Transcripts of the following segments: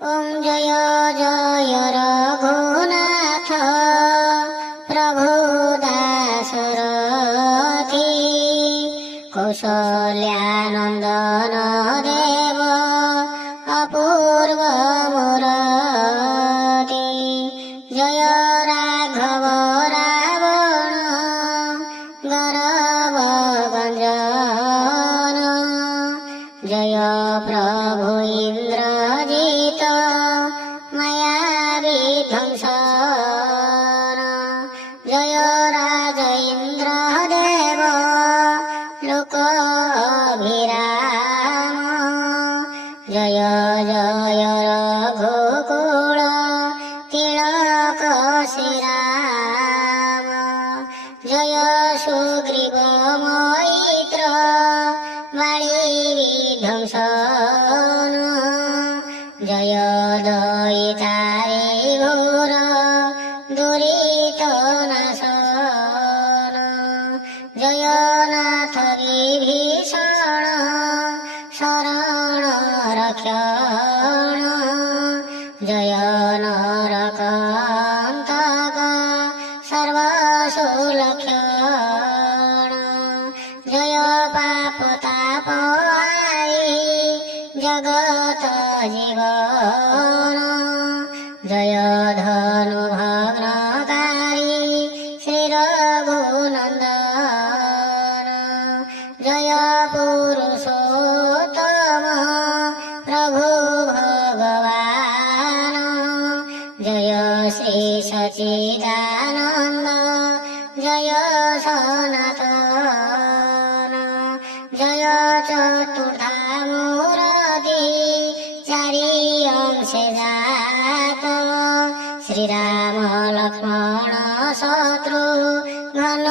ओम जय जय रघुनाथ प्रभु दासरथी कौशल्यानंदन देव अपूर्व मुरती जय राघव रावण गर्व गंजन जय प्रभु इंद्रजित माया विध्वंसन जय राज इंद्र देव लोक अभिराम जय जय रघुकुल तिलक श्रीराम जय सुग्रीव मैत्र वाणी विध्वंसन जय दयितारी घोर दुरित नाशन जय नाथ विभीषण शरण रक्षण जय नरकान्तक सर्वसुलक्षण जय पाप ताप जगत जीवन जय धनु भग्नकारी श्री रघुनंदन जय पुरुषोत्तम प्रभु भगवान जय श्री सच्चिदानंद जय सनातन जय चतुर्धामूर्ति चारि अंशे जात श्रीराम लक्ष्मण शत्रुघ्न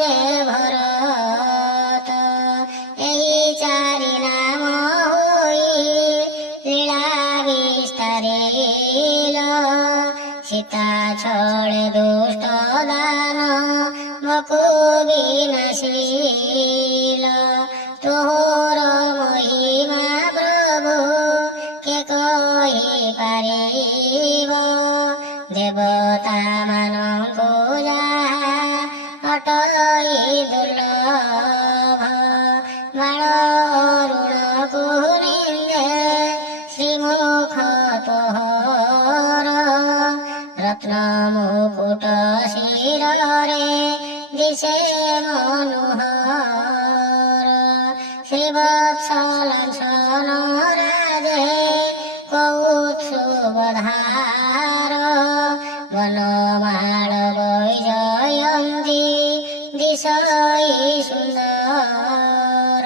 जय भरत एहि चारि नाम होई लीला विस्तारिल सीता छळे दुष्ट दान मकु विनाशील तोहर महिमा प्रभु के कहि पारिब देवता मानंकु जाहा अटई दुर्लभ बाण अरुण कुरिंगे श्रीमुख तोहर रत्न मुकुट शिररे दिशे मनोहर श्रीवत्सलांसन राजे कौत्सुबधार वनमाळ वैजयन्ती दिशै सुन्दर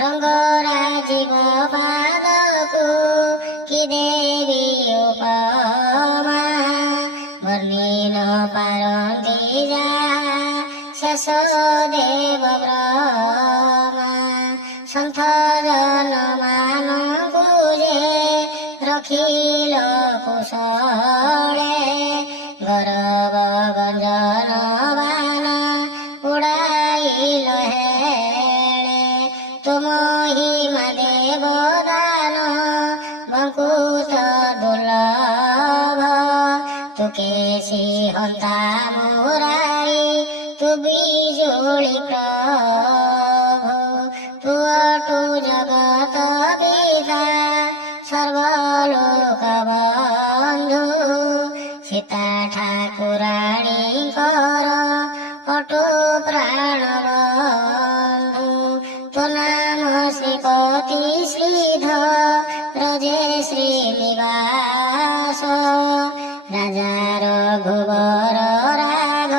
रंगराजीव पादकु कि देवी उपमा वर्णिन पारन्ति जाहा शेष देव ब्रह्मा संथ जन मानंकु जे रखिल कुशले गर्व गंजन बाण उड़ाइल हेले तुम महिमा देव दान बंकुत दुर्लभ तु केसी हंता मुरारी तु बिजुली प्रभु तु अटु जगत पिता सर्वलोक बंधु सीता ठाकुराणी कर कटु प्राण बंधु तो नाम श्रीपति श्रीधर जय श्रीनिवास राजा रघुवर राघव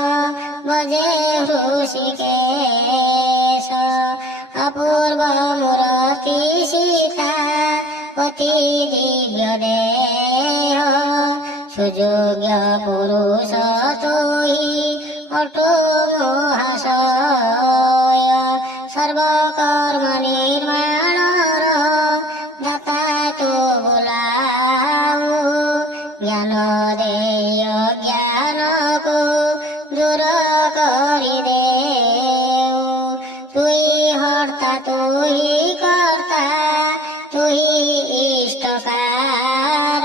भजे ऋषिकेश अपूर्व मूर्ति सीता पति दिव्य देह सुयोग्य पुरुष तोहि अटो महाशय सर्वकर्म निर्माणर दाता तो बोलाऊ ज्ञान देय ज्ञान को दूर करि देऊ तुई हर्ता तुई कर्ता तुई इष्टकार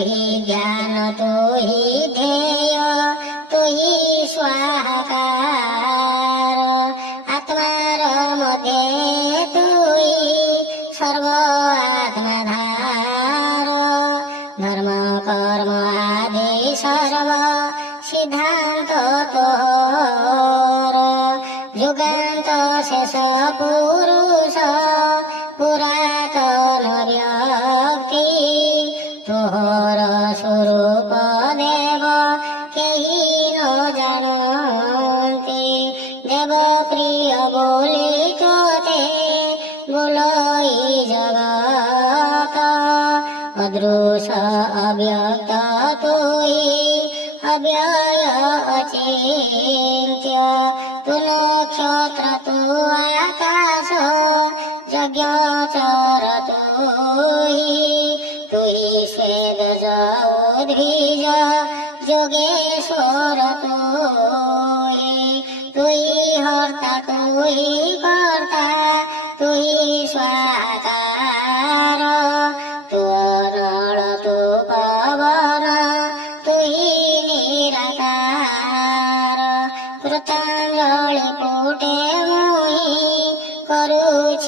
तुही ज्ञान तुही ध्येय तुही स्वाहाकार आत्मार मध्ये तुही सर्व आत्मधार धर्म कर्म आदि सर्व सिद्धांत तोहर युगांत शेष पुरुष पुरातन व्यक्ति तोहर स्वरूप देव केही न जानती देव प्रिय बोली तोते बोलई जगत अदृश्य अव्यक्त तुही अव्यय अचिन्त्य तु नक्षत्र तु आकाश यज्ञ चर तुही स्वेद उद्भिज योगेश्वर तुही हर्ता तुही कर्ता तुही स्वाकार तु अनल तु पवन तुही निराकार कृताञ्जलि पुटे मुहि करुछि